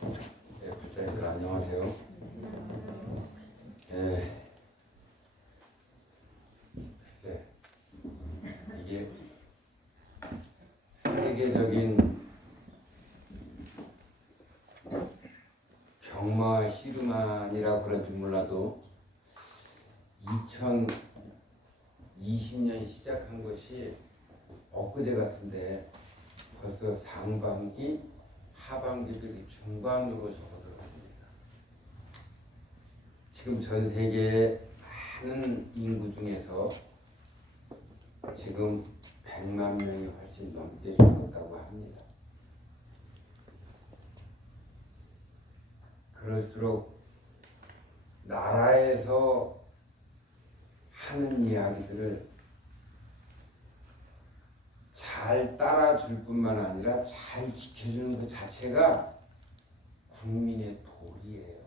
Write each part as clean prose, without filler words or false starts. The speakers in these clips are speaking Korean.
네, 불자님들 안녕하세요. 네, 글쎄, 이게 세계적인 병마 히르만이라 그런지 몰라도 2020년 시작한 것이 엊그제 같은데 벌써 상반기, 하반기도 중반으로 접어들었습니다. 지금 전 세계의 많은 인구 중에서 지금 100만 명이 훨씬 넘게 죽었다고 합니다. 그럴수록 나라에서 하는 이야기들을 잘 따라줄 뿐만 아니라 잘 지켜주는 것 자체가 국민의 도리예요.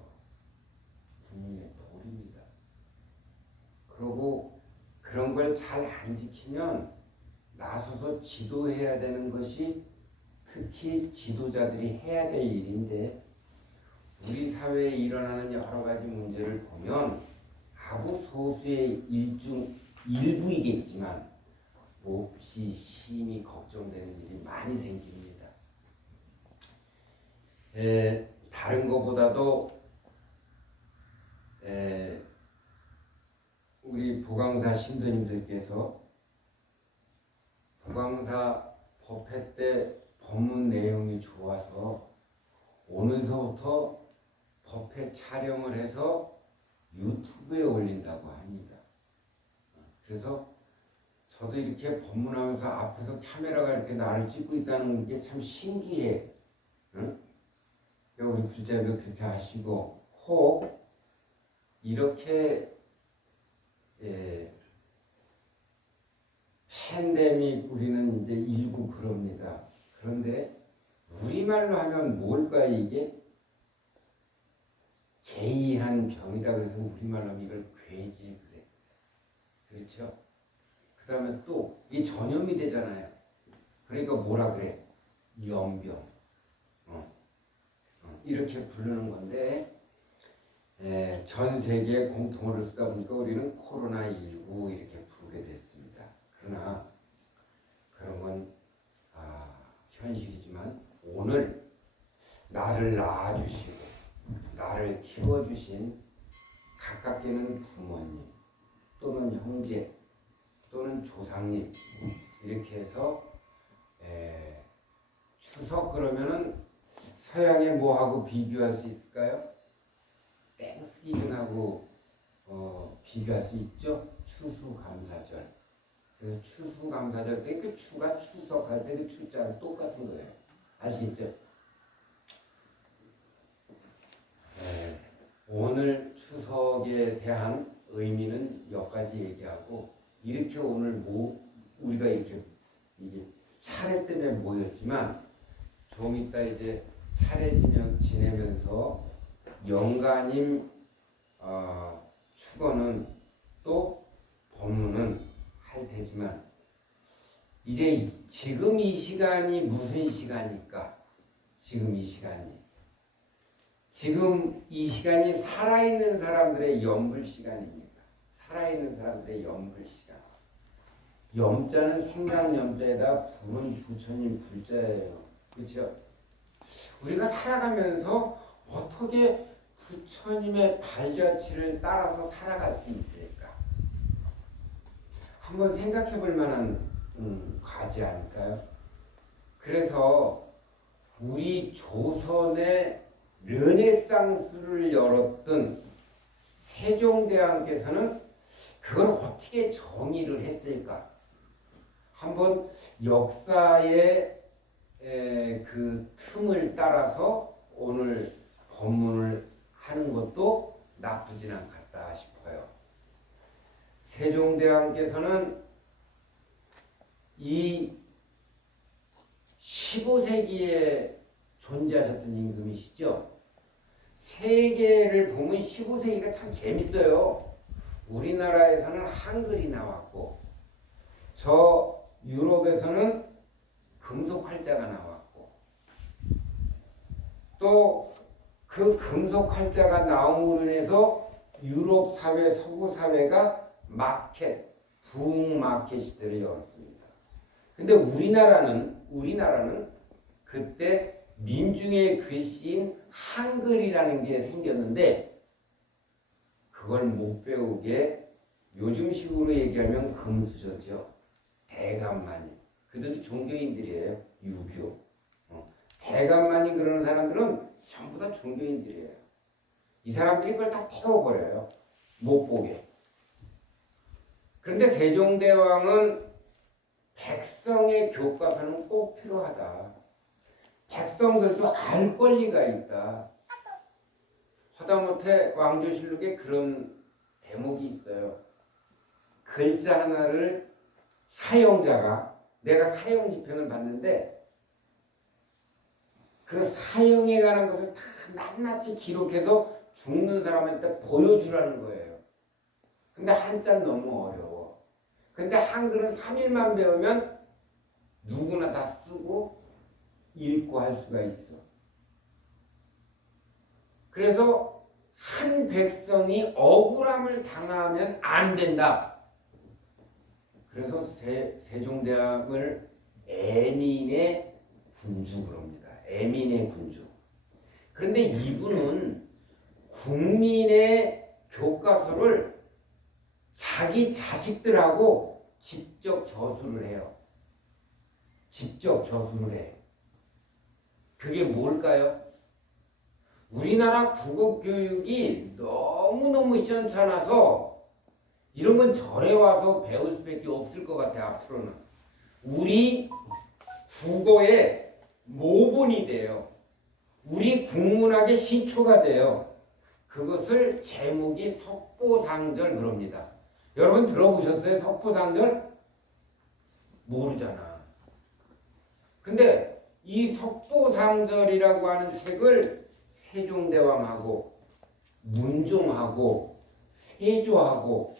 국민의 도리입니다. 그리고 그런 걸 잘 안 지키면 나서서 지도해야 되는 것이 특히 지도자들이 해야 될 일인데, 우리 사회에 일어나는 여러 가지 문제를 보면 아주 소수의 일부이겠지만 몹시 심히 걱정되는 일이 많이 생깁니다. 다른 것보다도 우리 보강사 신도님들께서 보강사 법회 때 법문 내용이 좋아서 오늘서부터 법회 촬영을 해서 유튜브에 올린다고 합니다. 그래서 저도 이렇게 법문하면서 앞에서 카메라가 이렇게 나를 찍고 있다는 게 참 신기해. 응? 우리 불자도 그렇게 하시고, 혹 이렇게 팬데믹 우리는 이제 일부 그럽니다. 그런데 우리말로 하면 뭘까 이게? 개이한 병이다. 그래서 우리말로 하면 이걸 괴지 그래. 그렇죠? 그 다음에 또 이게 전염이 되잖아요. 그러니까 뭐라 그래? 연병. 이렇게 부르는 건데, 전 세계에 공통어를 쓰다 보니까 우리는 코로나19 이렇게 부르게 됐습니다. 그러나 그런 건 현실이지만, 오늘 나를 낳아주시고 나를 키워주신 가깝게는 부모님 또는 형제 또는 조상님, 이렇게 해서 추석 그러면은 서양에 뭐하고 비교할 수 있을까요? 땡스기빙하고 비교할 수 있죠? 추수감사절. 그래서 추수감사절 때 그 추가 추석할 때 그 추자랑 똑같은 거예요. 아시겠죠? 오늘 추석에 대한 의미는 몇 가지 얘기하고, 이렇게 오늘 우리가 이렇게 이게 차례 때문에 모였지만, 좀 이따 이제 차례 지내면서 영가님 축원은 또 법문은 할 테지만, 이제 지금 이 시간이 무슨 시간일까? 지금 이 시간이 살아있는 사람들의 연불 시간입니다. 살아있는 사람들의 연불 시간. 염자는 생강염자에다 불은 부처님 불자예요. 그렇죠? 우리가 살아가면서 어떻게 부처님의 발자취를 따라서 살아갈 수 있을까? 한번 생각해 볼 만한 과제 아닐까요? 그래서 우리 조선의 르네상스를 열었던 세종대왕께서는 그걸 어떻게 정의를 했을까? 한번 역사의 그 틈을 따라서 오늘 법문을 하는 것도 나쁘진 않겠다 싶어요. 세종대왕께서는 이 15세기에 존재하셨던 임금이시죠. 세계를 보면 15세기가 참 재밌어요. 우리나라에서는 한글이 나왔고, 저 유럽에서는 금속 활자가 나왔고, 또 그 금속 활자가 나옴으로 인해서 유럽 사회, 서구 사회가 마켓, 부흥 마켓이 되어왔습니다. 근데 우리나라는 그때 민중의 글씨인 한글이라는 게 생겼는데 그걸 못 배우게 요즘식으로 얘기하면 금수저죠. 대감만이. 그들도 종교인들이에요. 유교. 대감만이 그러는 사람들은 전부 다 종교인들이에요. 이 사람들이 그걸 다 태워버려요. 못 보게. 그런데 세종대왕은 백성의 교과서는 꼭 필요하다. 백성들도 알 권리가 있다. 하다못해 왕조실록에 그런 대목이 있어요. 글자 하나를 사형자가 내가 사형 집행을 받는데 그 사형에 관한 것을 다 낱낱이 기록해서 죽는 사람한테 보여주라는 거예요. 근데 한자는 너무 어려워. 근데 한글은 3일만 배우면 누구나 다 쓰고 읽고 할 수가 있어. 그래서 한 백성이 억울함을 당하면 안 된다. 그래서 세종대왕을 애민의 군주 그럽니다. 애민의 군주. 그런데 이분은 국민의 교과서를 자기 자식들하고 직접 저술을 해요. 직접 저술을 해. 그게 뭘까요? 우리나라 국어교육이 너무너무 시원찮아서 이런 건 절에 와서 배울 수밖에 없을 것 같아요. 앞으로는. 우리 국어의 모본이 돼요. 우리 국문학의 시초가 돼요. 그것을 제목이 석보상절 그럽니다. 여러분 들어보셨어요? 석보상절? 모르잖아. 근데 이 석보상절이라고 하는 책을 세종대왕하고 문종하고 세조하고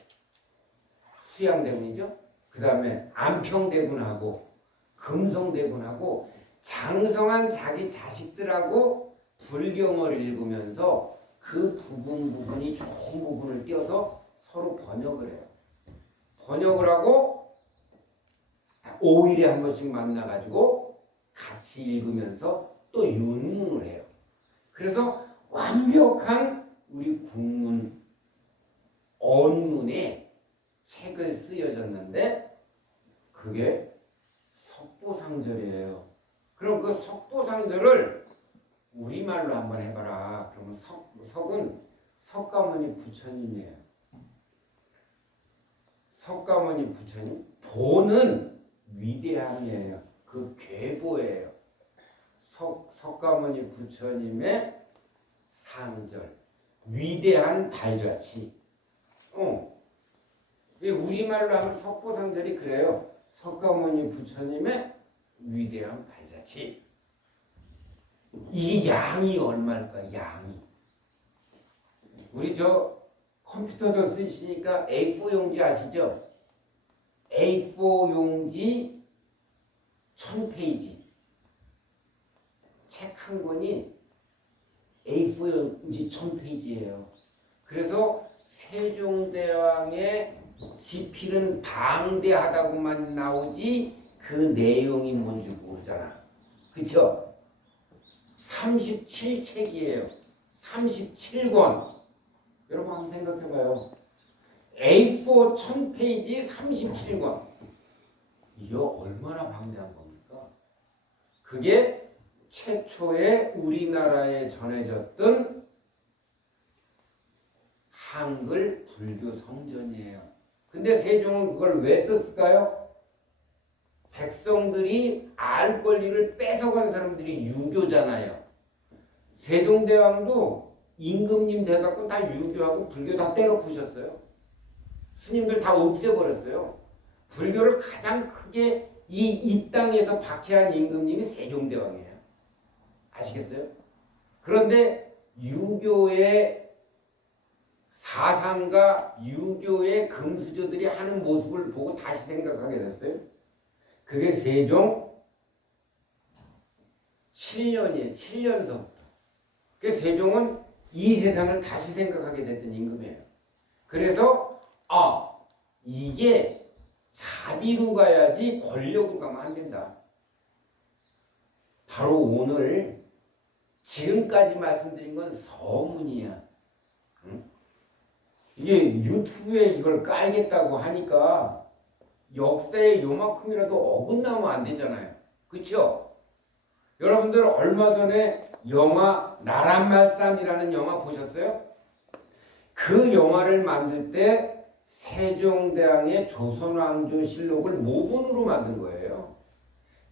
수양대군이죠. 그 다음에 안평대군하고 금성대군하고 장성한 자기 자식들하고 불경을 읽으면서 그 부분이 좋은 부분을 띄어서 서로 번역을 해요. 번역을 하고 5일에 한 번씩 만나가지고 같이 읽으면서 또 윤문을 해요. 그래서 완벽한 우리 국문 언문의 책을 쓰여졌는데 그게 석보상절이에요. 그럼 그 석보상절을 우리말로 한번 해봐라. 그러면 석은 석가모니 부처님이에요. 석가모니 부처님. 보는 위대함이에요. 그 괴보예요. 석가모니 부처님의 상절. 위대한 발자취. 우리말로 하면 석보상절이 그래요. 석가모니 부처님의 위대한 발자취. 이 양이 얼마일까? 양이. 우리 저 컴퓨터도 쓰시니까 A4 용지 아시죠? A4 용지 1000페이지. 책 한 권이 A4 용지 1000페이지예요. 그래서 세종대왕의 지필은 방대하다고만 나오지 그 내용이 뭔지 모르잖아. 그쵸? 37책이에요. 37권. 여러분 한번 생각해봐요. A4 1000페이지 37권. 이거 얼마나 방대한 겁니까? 그게 최초의 우리나라에 전해졌던 한글 불교 성전이에요. 근데 세종은 그걸 왜 썼을까요? 백성들이 알 권리를 뺏어간 사람들이 유교잖아요. 세종대왕도 임금님 돼갖고 다 유교하고 불교 다 때려 부셨어요. 스님들 다 없애버렸어요. 불교를 가장 크게 이 땅에서 박해한 임금님이 세종대왕이에요. 아시겠어요? 그런데 유교의 사상가, 유교의 금수저들이 하는 모습을 보고 다시 생각하게 됐어요. 그게 세종 7년이에요. 7년서부터. 그 세종은 이 세상을 다시 생각하게 됐던 임금이에요. 그래서 이게 자비로 가야지 권력으로 가면 안 된다. 바로 오늘 지금까지 말씀드린 건 서문이야. 응? 이게 유튜브에 이걸 깔겠다고 하니까 역사에 요만큼이라도 어긋나면 안 되잖아요. 그렇죠? 여러분들 얼마 전에 영화 나란말씀이라는 영화 보셨어요? 그 영화를 만들 때 세종대왕의 조선왕조실록을 모본으로 만든 거예요.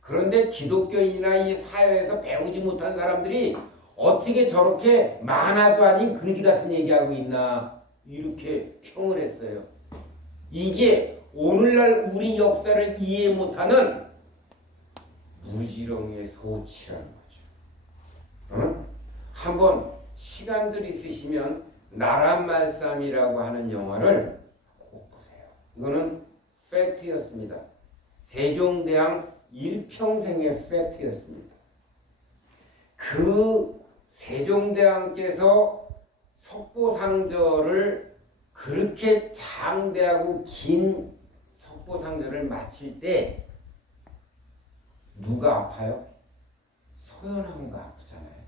그런데 기독교인이나 이 사회에서 배우지 못한 사람들이 어떻게 저렇게 만화도 아닌 거지 같은 얘기하고 있나 이렇게 평을 했어요. 이게 오늘날 우리 역사를 이해 못하는 무지렁이의 소치라는 거죠. 응? 한번 시간들 있으시면 나란말씀이라고 하는 영화를 꼭 보세요. 이거는 팩트였습니다. 세종대왕 일평생의 팩트였습니다. 그 세종대왕께서 석보상절을 그렇게 장대하고 긴 석보상절을 마칠 때 누가 아파요? 서연왕후가 아프잖아요.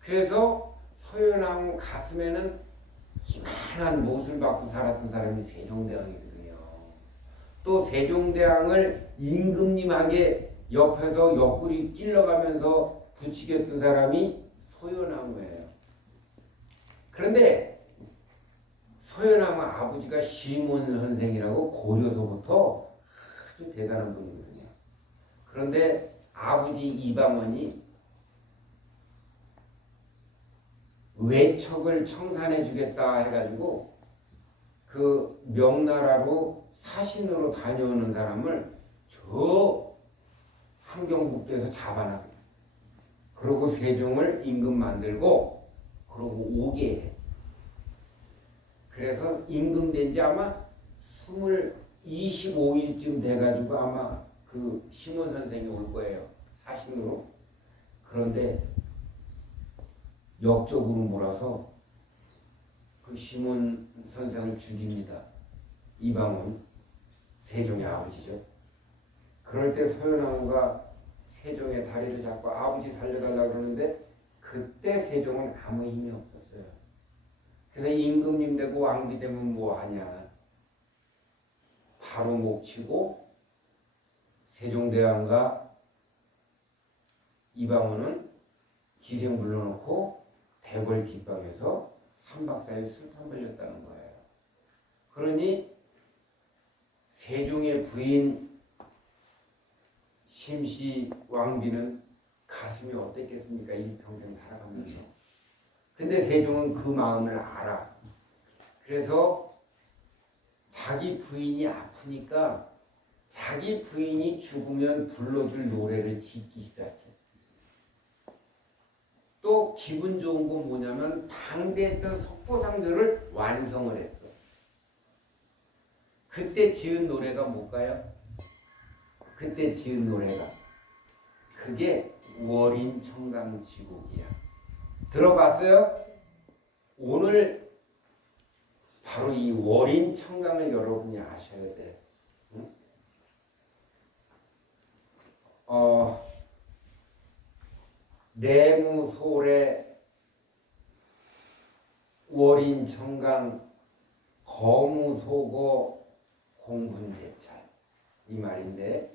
그래서 서연왕후 가슴에는 이만한 못을 받고 살았던 사람이 세종대왕이거든요. 또 세종대왕을 임금님에게 옆에서 옆구리 찔러가면서 부추겼던 사람이 서연왕후예요. 그런데 서연왕후 아버지가 시몬 선생이라고 고려서부터 아주 대단한 분이거든요. 그런데 아버지 이방원이 외척을 청산해 주겠다 해가지고 그 명나라로 사신으로 다녀오는 사람을 저 함경북도에서 잡아놔요. 그러고 세종을 임금 만들고 그러고 오게 해. 그래서 임금 된 지 아마 25일쯤 돼가지고 아마 그 시몬 선생이 올 거예요. 사신으로. 그런데 역적으로 몰아서 그 시몬 선생을 죽입니다. 이방원, 세종의 아버지죠. 그럴 때 서연왕후가 세종의 다리를 잡고 아버지 살려달라고 그러는데 그때 세종은 아무 힘이 없었어요. 그래서 임금님 되고 왕비 되면 뭐하냐. 바로 목치고 세종대왕과 이방원은 기생 불러놓고 대궐 뒷방에서 3박 4일 술판 벌렸다는 거예요. 그러니 세종의 부인 심씨 왕비는 가슴이 어땠겠습니까? 일평생 살아가면서. 근데 세종은 그 마음을 알아. 그래서 자기 부인이 아프니까 자기 부인이 죽으면 불러줄 노래를 짓기 시작해. 또 기분 좋은 건 뭐냐면 방대했던 석보상들을 완성을 했어. 그때 지은 노래가 뭘까요? 그때 지은 노래가 그게 월인청강지곡이야. 들어봤어요? 오늘 바로 이 월인청강을 여러분이 아셔야 돼. 응? 내무솔의 월인청강 거무소고 공분제찰 이 말인데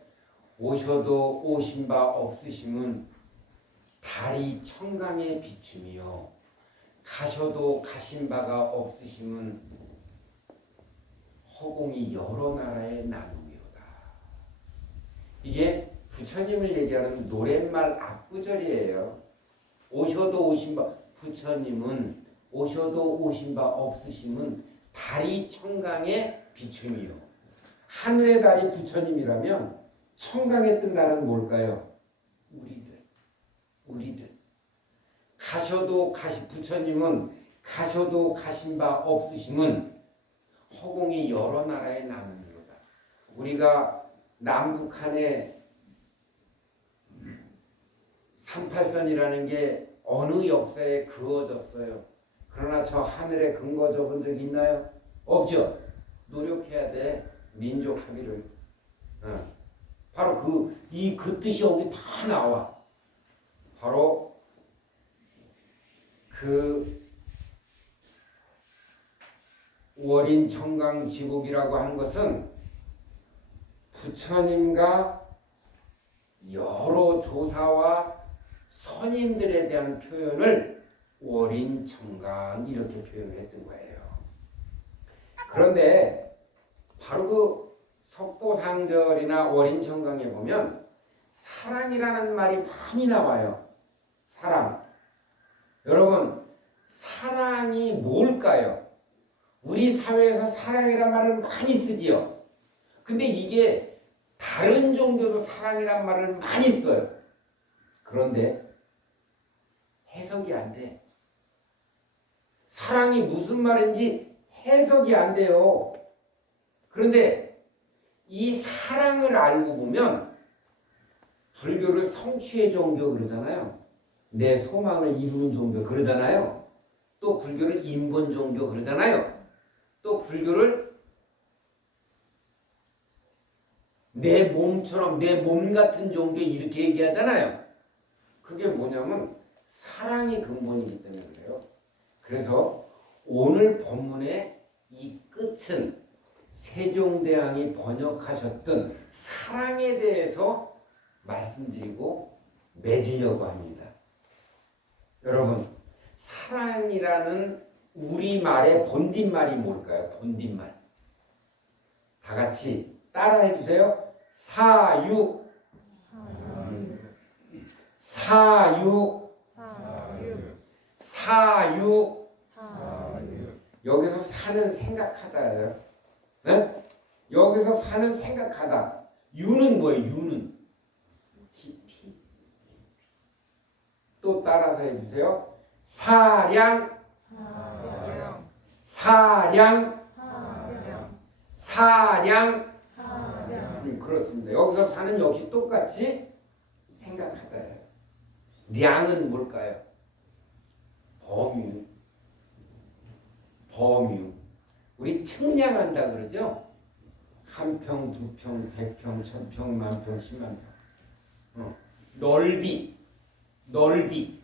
오셔도 오신 바 없으심은 달이 청강에 비춤이요 가셔도 가신 바가 없으심은 허공이 여러 나라의 나눔이로다. 이게 부처님을 얘기하는 노랫말 앞구절이에요. 오셔도 오신 바 부처님은 오셔도 오신 바 없으심은 달이 청강에 비춤이요. 하늘의 달이 부처님이라면 청강에 뜬 달은 뭘까요? 우리들. 부처님은 가셔도 가신 바 없으심은 허공이 여러 나라의 나눔이로다. 우리가 남북한에 38선이라는 게 어느 역사에 그어졌어요. 그러나 저 하늘에 근거 적은 적 있나요? 없죠. 노력해야 돼. 민족 합의를. 바로 그 뜻이 여기 다 나와. 바로 그 월인 청강 지국이라고 하는 것은 부처님과 여러 조사와 선인들에 대한 표현을 월인 청강 이렇게 표현을 했던 거예요. 그런데 바로 그 석보상절이나 월인 청강에 보면 사랑이라는 말이 많이 나와요. 사랑. 여러분, 사랑이 뭘까요? 우리 사회에서 사랑이란 말을 많이 쓰지요. 근데 이게 다른 종교도 사랑이란 말을 많이 써요. 그런데 해석이 안 돼. 사랑이 무슨 말인지 해석이 안 돼요. 그런데 이 사랑을 알고 보면 불교를 성취의 종교 그러잖아요. 내 소망을 이루는 종교 그러잖아요. 또 불교를 인본 종교 그러잖아요. 또 불교를 내 몸처럼 내 몸 같은 종교 이렇게 얘기하잖아요. 그게 뭐냐면 사랑이 근본이기 때문에 그래요. 그래서 오늘 본문의 이 끝은 세종대왕이 번역하셨던 사랑에 대해서 말씀드리고 맺으려고 합니다. 여러분, 사랑이라는 우리말의 본뒷말이 뭘까요? 본뒷말. 다 같이 따라해 주세요. 사유. 사유. 사유. 여기서 사는 생각하다예요. 네? 여기서 사는 생각하다. 유는 뭐예요? 유는 깊이. 또 따라서 해주세요. 사량. 사량. 사량. 그렇습니다. 여기서 사는 역시 똑같이 생각하다예요. 량은 뭘까요? 범유. 범유. 우리 측량한다 그러죠? 한 평, 두 평, 100평, 1000평, 10,000평, 100,000평. 넓이. 넓이.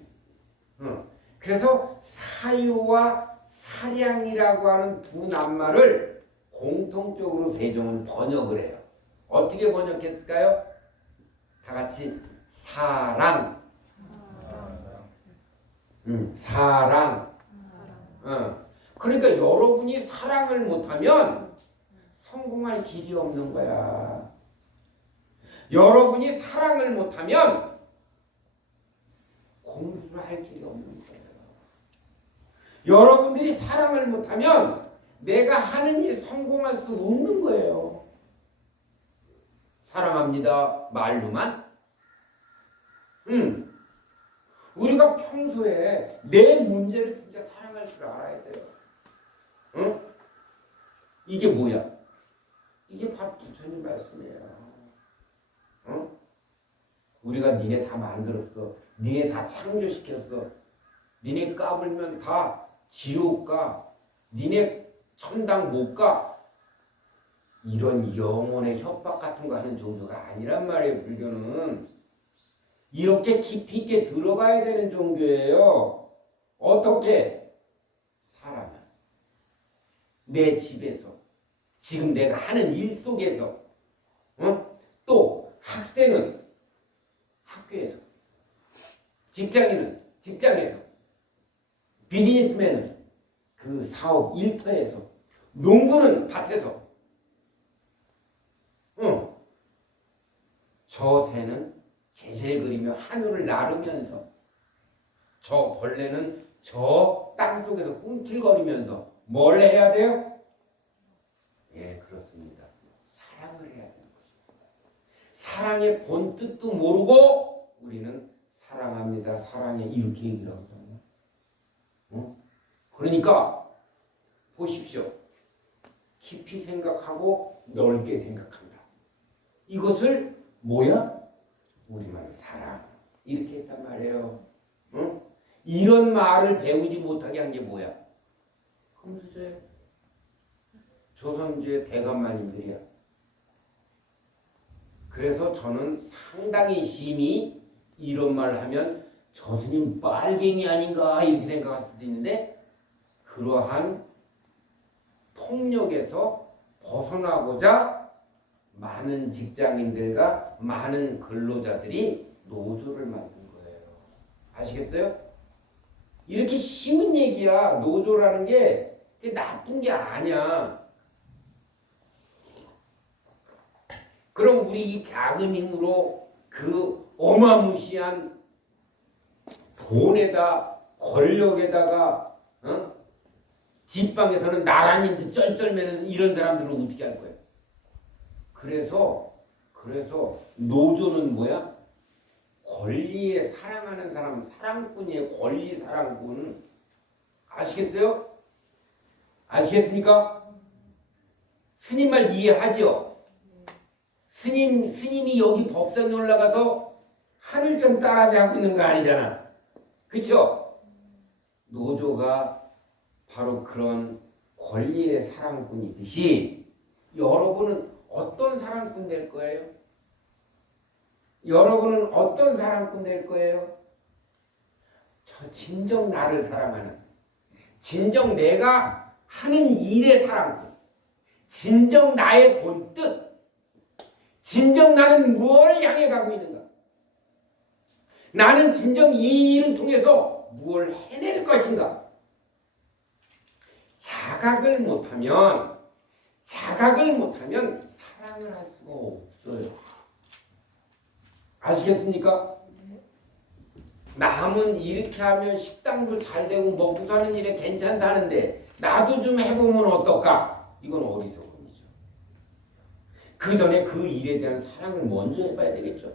그래서 사유와 사량이라고 하는 두 낱말을 공통적으로 세종은 번역을 해요. 어떻게 번역했을까요? 다 같이 사랑. 사랑. 그러니까 여러분이 사랑을 못하면 성공할 길이 없는 거야. 여러분이 사랑을 못하면 공부를 할 길이 없는 거예요. 여러분들이 사랑을 못하면 내가 하는 일 성공할 수 없는 거예요. 사랑합니다. 말로만? 우리가 평소에 내 문제를 진짜 사랑할 줄 알아야 돼요. 응? 이게 뭐야? 이게 바로 부처님 말씀이에요. 응? 우리가 니네 다 만들었어. 니네 다 창조시켰어. 니네 까불면 다 지옥 가. 니네 천당 못 가. 이런 영혼의 협박 같은 거 하는 종교가 아니란 말이에요. 불교는 이렇게 깊이 있게 들어가야 되는 종교예요. 어떻게? 사람은 내 집에서 지금 내가 하는 일 속에서 또 학생은 학교에서 직장인은 직장에서 비즈니스맨은 그 사업 일터에서 농부는 밭에서 저 새는 재질 그리며 하늘을 나르면서 저 벌레는 저 땅속에서 꿈틀거리면서 뭘 해야 돼요? 예, 그렇습니다. 사랑을 해야 되는 것입니다. 사랑의 본 뜻도 모르고 우리는 사랑합니다. 사랑해 이렇게 얘기를 하거든요. 그러니까 보십시오. 깊이 생각하고 넓게 생각한다. 이것을 뭐야? 우리말로 사랑 이렇게 했단 말이에요. 이런 말을 배우지 못하게 한 게 뭐야? 금수저예요. 조선주의 대감마님들이야. 그래서 저는 상당히 심히 이런 말을 하면 저 스님 빨갱이 아닌가 이렇게 생각할 수도 있는데, 그러한 폭력에서 벗어나고자 많은 직장인들과 많은 근로자들이 노조를 만든 거예요. 아시겠어요? 이렇게 쉬운 얘기야. 노조라는 게 나쁜 게 아니야. 그럼 우리 이 작은 힘으로 그 어마무시한 돈에다 권력에다가 뒷방에서는 나라님도 쩔쩔매는 이런 사람들은 어떻게 할 거예요? 그래서 노조는 뭐야? 권리에 사랑하는 사람, 사랑꾼이에요. 권리 사랑꾼. 아시겠어요? 아시겠습니까? 스님 말 이해하죠? 스님이 여기 법상에 올라가서 하늘좀 따라지 하고 있는 거 아니잖아. 그쵸? 노조가 바로 그런 권리의 사랑꾼이듯이 여러분은 어떤 사랑꾼 될 거예요? 여러분은 어떤 사랑꾼 될 거예요? 저 진정 나를 사랑하는, 진정 내가 하는 일의 사랑꾼, 진정 나의 본뜻, 진정 나는 무엇을 향해 가고 있는가? 나는 진정 이 일을 통해서 무엇을 해낼 것인가? 자각을 못하면 사랑을 할 수가 없어요. 아시겠습니까? 남은 이렇게 하면 식당도 잘 되고 먹고 사는 일에 괜찮다는데 나도 좀 해보면 어떨까? 이건 어리석음이죠. 그 전에 그 일에 대한 사랑을 먼저 해봐야 되겠죠.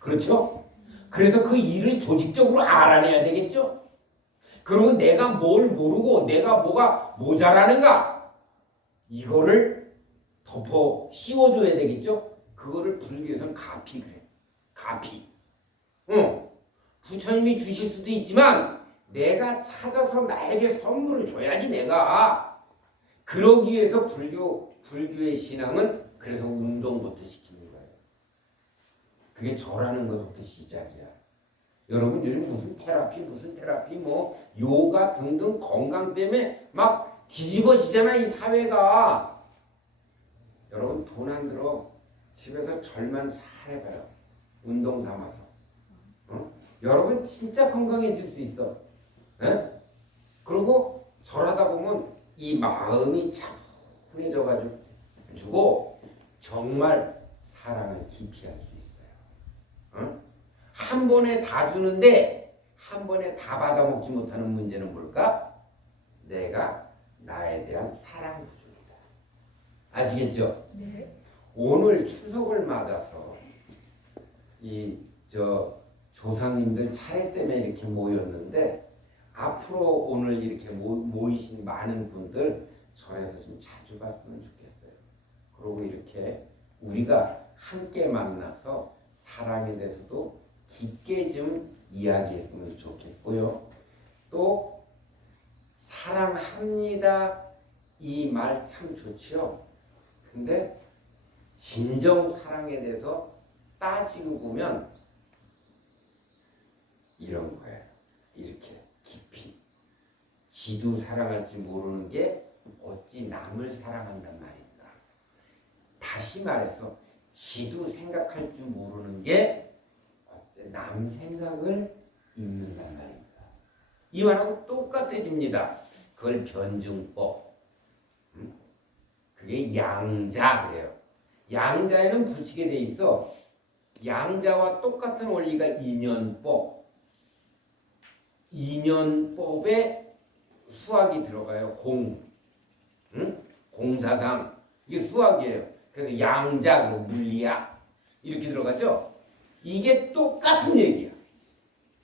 그렇죠? 그래서 그 일을 조직적으로 알아내야 되겠죠. 그러면 내가 뭘 모르고 내가 뭐가 모자라는가? 이거를 덮어 씌워줘야 되겠죠. 그거를 불교에서는 가피 그래. 가피. 부처님이 주실 수도 있지만 내가 찾아서 나에게 선물을 줘야지 내가. 그러기 위해서 불교의 신앙은 그래서 운동부터 시키는 거예요. 그게 절하는 것부터 시작이야. 여러분 요즘 무슨 테라피 뭐 요가 등등 건강 때문에 막 뒤집어지잖아 이 사회가. 여러분 돈 안 들어. 집에서 절만 잘 해봐요. 운동 삼아서. 여러분 진짜 건강해질 수 있어. 그리고 절하다 보면 이 마음이 차분해져가지고 정말 사랑을 깊이 할 수 있어요. 한 번에 다 주는데 한 번에 다 받아먹지 못하는 문제는 뭘까? 내가 나에 대한 사랑 부족이다. 아시겠죠? 네. 오늘 추석을 맞아서 조상님들 차례 때문에 이렇게 모였는데 앞으로 오늘 이렇게 모이신 많은 분들 절에서 좀 자주 봤으면 좋겠어요. 그리고 이렇게 우리가 함께 만나서 사랑에 대해서도 깊게 좀 이야기했으면 좋겠고요. 또 사랑합니다 이 말 참 좋지요. 근데 진정 사랑에 대해서 따지고 보면 이런 거예요. 이렇게 깊이 지도 사랑할 줄 모르는 게 어찌 남을 사랑한단 말인가. 다시 말해서 지도 생각할 줄 모르는 게 남 생각을 읽는단 말입니다. 이 말하고 똑같아집니다. 그걸 변증법. 그게 양자 그래요. 양자에는 붙이게 돼 있어. 양자와 똑같은 원리가 인연법. 인연법에 수학이 들어가요. 공사상. 이게 수학이에요. 그래서 양자, 물리학 이렇게 들어가죠. 이게 똑같은 얘기야.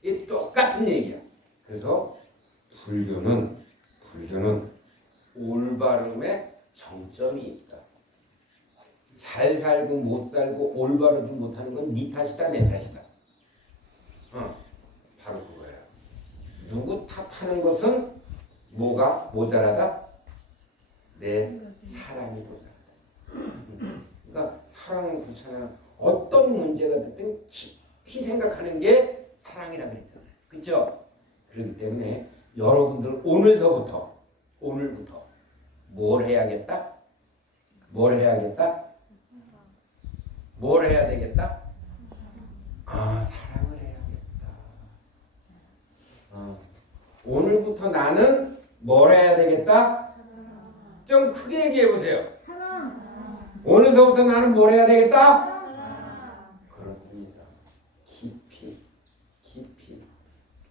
이게 똑같은 얘기야. 그래서 불교는 올바름에 정점이 있다. 잘 살고 못 살고 올바르지 못하는 건 네 탓이다 내 탓이다. 바로 그거야. 누구 탓하는 것은 뭐가 모자라다? 내 사랑이 모자라다. 그러니까 사랑은 그렇잖아요. 어떤 문제가 됐든 깊이 생각하는 게 사랑이라 그랬잖아요. 그렇죠? 그렇기 때문에 여러분들 오늘부터 뭘 해야겠다? 뭘 해야겠다? 뭘 해야 되겠다? 사랑을 해야겠다. 오늘부터 나는 뭘 해야 되겠다? 좀 크게 얘기해 보세요. 오늘서부터 나는 뭘 해야 되겠다? 그렇습니다. 깊이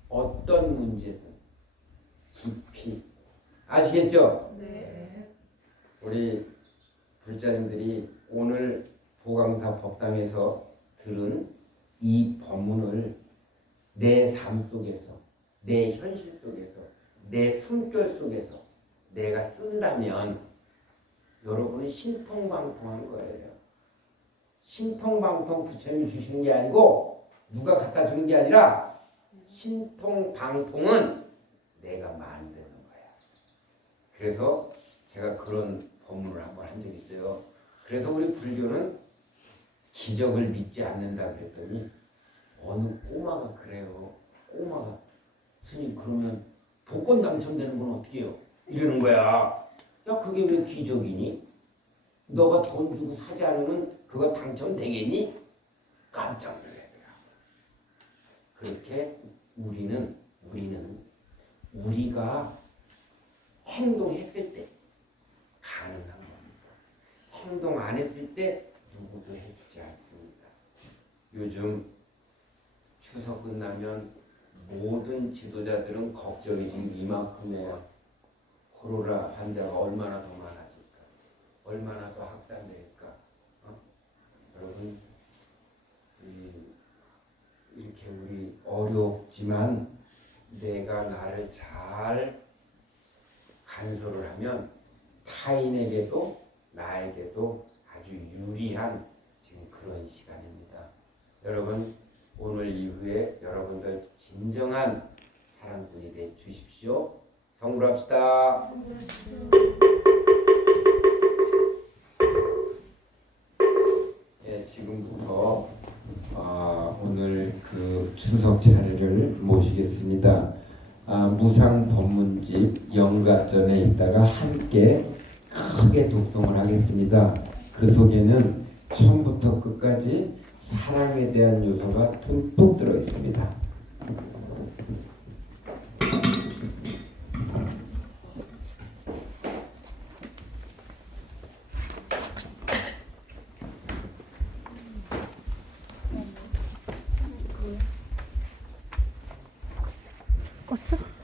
어떤 문제든 깊이 아시겠죠? 네. 우리 불자님들이 오늘 보강사 법당에서 들은 이 법문을 내 삶 속에서, 내 현실 속에서, 내 숨결 속에서 내가 쓴다면 여러분은 신통방통한 거예요. 신통방통 부처님이 주시는 게 아니고 누가 갖다 주는 게 아니라 신통방통은 내가 만드는 거야. 그래서 제가 그런 법문을 한번 한 적이 있어요. 그래서 우리 불교는 기적을 믿지 않는다 그랬더니 어느 꼬마가 그래요. 꼬마가 스님 그러면 복권 당첨되는 건 어떻게 해요? 이러는 거야. 야 그게 왜 기적이니? 너가 돈 주고 사지 않으면 그거 당첨되겠니? 깜짝 놀라더라. 그렇게 우리는 우리가 행동했을 때 가능한 겁니다. 행동 안 했을 때 누구도 해주지 않습니다. 요즘 추석 끝나면 모든 지도자들은 걱정이 지금 이만큼이에요. 코로나 환자가 얼마나 더 많아질까? 얼마나 더 확산될까? 여러분 이렇게 우리 어렵지만 내가 나를 잘 간섭을 하면 타인에게도 나에게도 아주 유리한 지금 그런 시간입니다. 여러분 오늘 이후에 여러분들 진정한 사랑꾼이 돼 주십시오. 성불합시다. 예, 지금부터 오늘 그 추석 차례를 모시겠습니다. 무상 법문집 영가전에 있다가 함께 크게 독송을 하겠습니다. 그 속에는 처음부터 끝까지 사랑에 대한 요소가 듬뿍 들어 있습니다. 껐어?